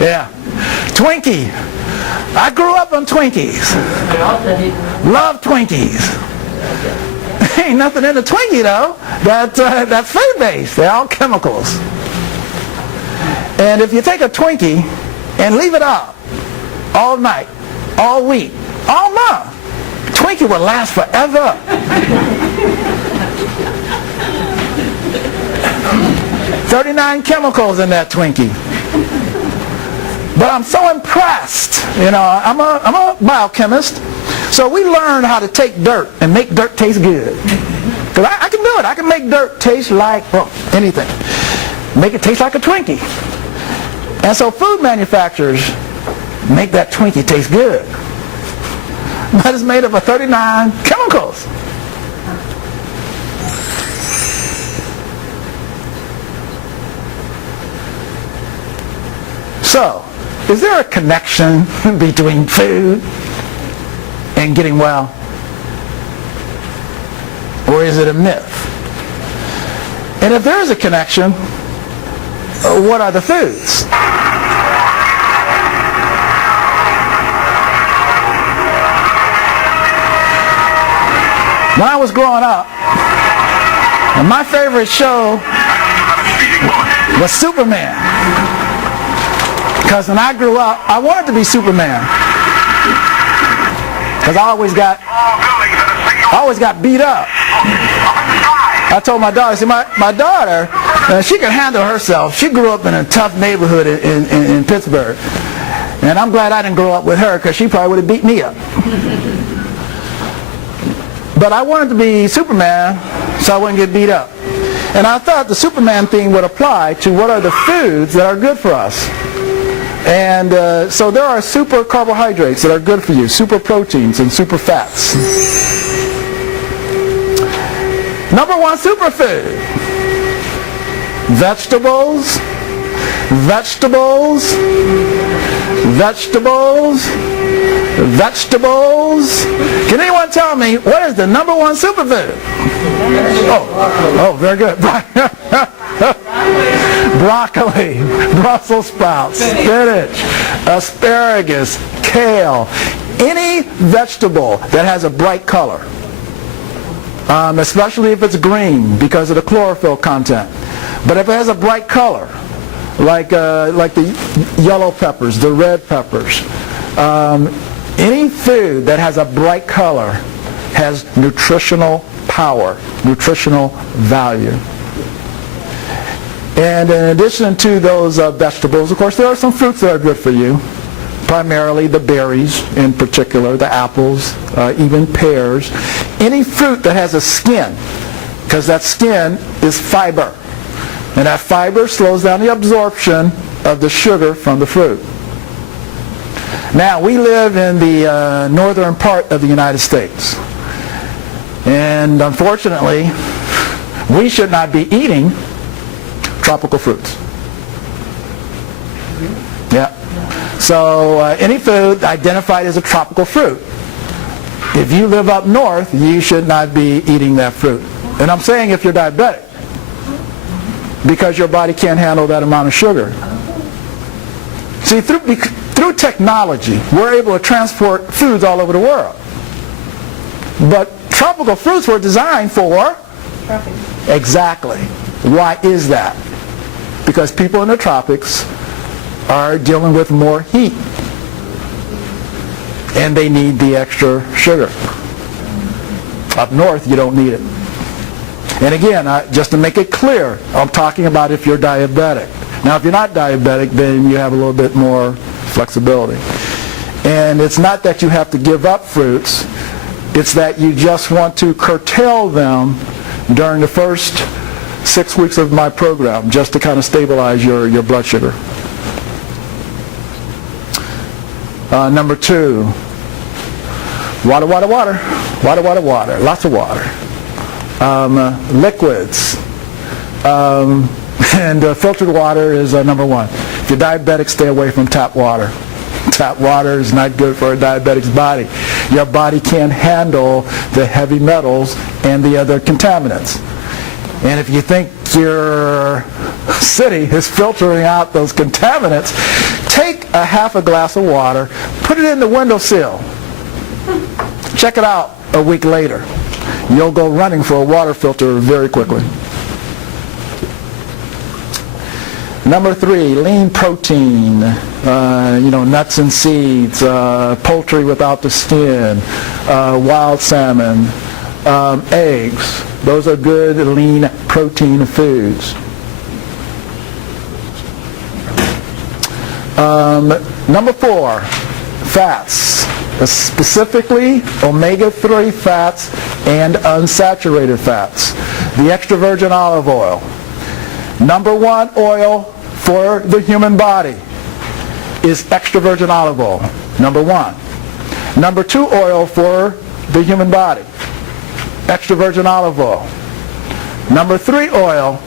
Yeah. Twinkie. I grew up on Twinkies. Love Twinkies. Ain't nothing in a Twinkie though. That's food-based. They're all chemicals. And if you take a Twinkie and leave it up all night, all week, all month, Twinkie will last forever. 39 chemicals in that Twinkie. But I'm so impressed. You know, I'm a biochemist, so we learned how to take dirt and make dirt taste good. Because I can do it. I can make dirt taste like, well, anything. Make it taste like a Twinkie. And so food manufacturers make that Twinkie taste good. But it's made up of 39 chemicals. So, is there a connection between food and getting well? Or is it a myth? And if there is a connection, what are the foods? When I was growing up, my favorite show was Superman. Because when I grew up, I wanted to be Superman. Because I always got beat up. I told my daughter, see, my daughter, she can handle herself. She grew up in a tough neighborhood in Pittsburgh. And I'm glad I didn't grow up with her, because she probably would have beat me up. But I wanted to be Superman so I wouldn't get beat up. And I thought the Superman thing would apply to what are the foods that are good for us. And so there are super carbohydrates that are good for you, super proteins and super fats. Number one superfood: vegetables, vegetables, vegetables, vegetables. Can anyone tell me what is the number one superfood? Oh, very good. Broccoli, Brussels sprouts, spinach, asparagus, kale, any vegetable that has a bright color, especially if it's green because of the chlorophyll content. But if it has a bright color, like the yellow peppers, the red peppers, any food that has a bright color has nutritional power, nutritional value. And in addition to those vegetables, of course, there are some fruits that are good for you, primarily the berries in particular, the apples, even pears. Any fruit that has a skin, because that skin is fiber. And that fiber slows down the absorption of the sugar from the fruit. Now, we live in the northern part of the United States. And unfortunately, we should not be eating tropical fruits. Yeah. So any food identified as a tropical fruit, if you live up north, you should not be eating that fruit. And I'm saying if you're diabetic, because your body can't handle that amount of sugar. See, through technology, we're able to transport foods all over the world. But tropical fruits were designed for tropics. Exactly. Why is that? Because people in the tropics are dealing with more heat. And they need the extra sugar. Up north, you don't need it. And again, just to make it clear, I'm talking about if you're diabetic. Now, if you're not diabetic, then you have a little bit more flexibility. And it's not that you have to give up fruits. It's that you just want to curtail them during the first 6 weeks of my program, just to kind of stabilize your blood sugar. Number 2, water, water, water. Water, water, water. Lots of water. Liquids. And filtered water is number 1. If you're diabetic, stay away from tap water. Tap water is not good for a diabetic's body. Your body can't handle the heavy metals and the other contaminants. And if you think your city is filtering out those contaminants, take a half a glass of water, put it in the windowsill. Check it out a week later. You'll go running for a water filter very quickly. Number 3, lean protein, nuts and seeds, poultry without the skin, wild salmon, eggs. Those are good lean protein foods. Number 4, fats, specifically omega-3 fats and unsaturated fats. The extra virgin olive oil. Number 1 oil for the human body is extra virgin olive oil. Number 1. Number 2 oil for the human body, extra virgin olive oil. Number 3 oil,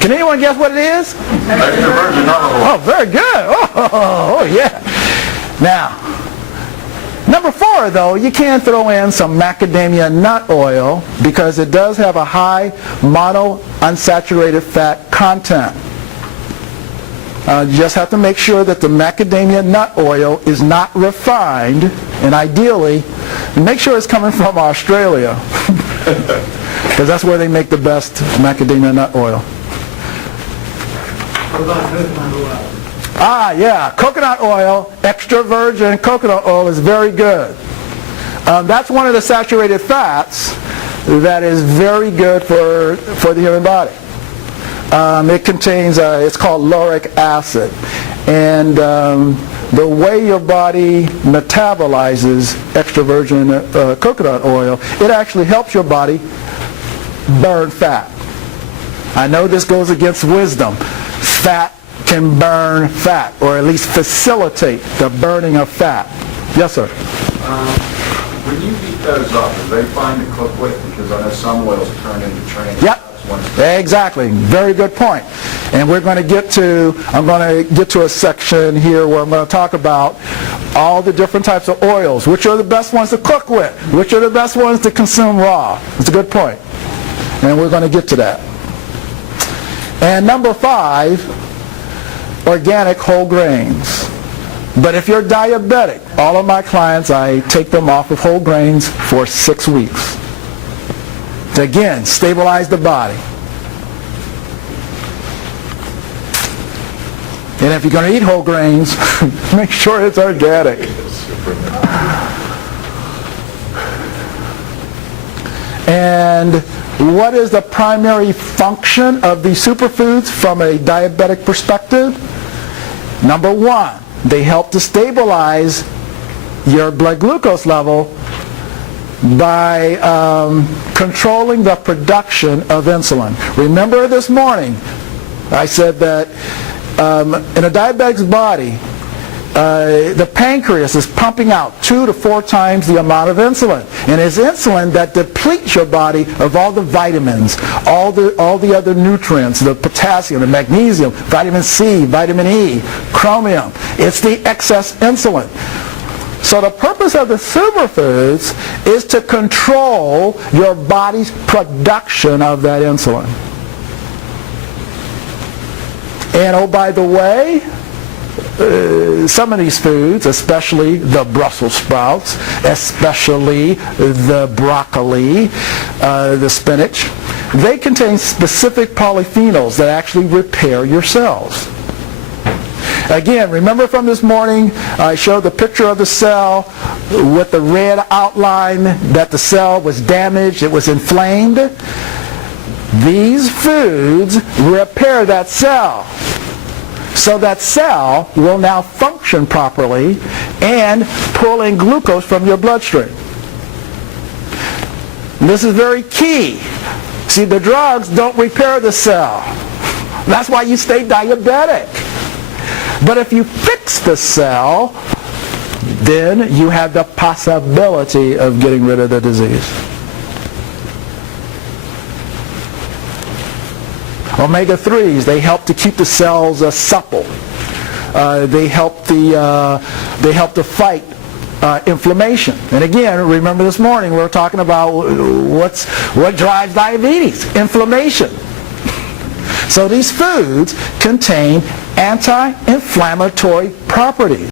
can anyone guess what it is? Extra virgin olive oil. Oh, very good. Oh, yeah. Now, number 4, though, you can throw in some macadamia nut oil because it does have a high monounsaturated fat content. You just have to make sure that the macadamia nut oil is not refined, and ideally, make sure it's coming from Australia because that's where they make the best macadamia nut oil. What about coconut oil? Yeah, coconut oil, extra virgin coconut oil is very good. That's one of the saturated fats that is very good for the human body. It contains, it's called lauric acid. And the way your body metabolizes extra virgin coconut oil, it actually helps your body burn fat. I know this goes against wisdom. Fat can burn fat, or at least facilitate the burning of fat. Yes, sir? When you heat those up, are they fine to cook with? Because I know some oils turn into trans. Yep. Exactly. Very good point. And I'm going to get to a section here where I'm going to talk about all the different types of oils. Which are the best ones to cook with? Which are the best ones to consume raw? It's a good point. And we're going to get to that. And number 5, organic whole grains. But if you're diabetic, all of my clients, I take them off of whole grains for 6 weeks. To again, stabilize the body. And if you're going to eat whole grains, make sure it's organic. And what is the primary function of these superfoods from a diabetic perspective? Number 1, they help to stabilize your blood glucose level by controlling the production of insulin. Remember this morning, I said that in a diabetic's body, the pancreas is pumping out 2 to 4 times the amount of insulin. And it's insulin that depletes your body of all the vitamins, all the other nutrients, the potassium, the magnesium, vitamin C, vitamin E, chromium. It's the excess insulin. So the purpose of the superfoods is to control your body's production of that insulin. And oh, by the way, some of these foods, especially the Brussels sprouts, especially the broccoli, the spinach, they contain specific polyphenols that actually repair your cells. Again, remember from this morning, I showed the picture of the cell with the red outline that the cell was damaged, it was inflamed. These foods repair that cell. So that cell will now function properly and pull in glucose from your bloodstream. This is very key. See, the drugs don't repair the cell. That's why you stay diabetic. But if you fix the cell, then you have the possibility of getting rid of the disease. Omega-3s, they help to keep the cells supple. They help to fight inflammation. And again, remember this morning we were talking about what drives diabetes? Inflammation. So these foods contain anti-inflammatory properties.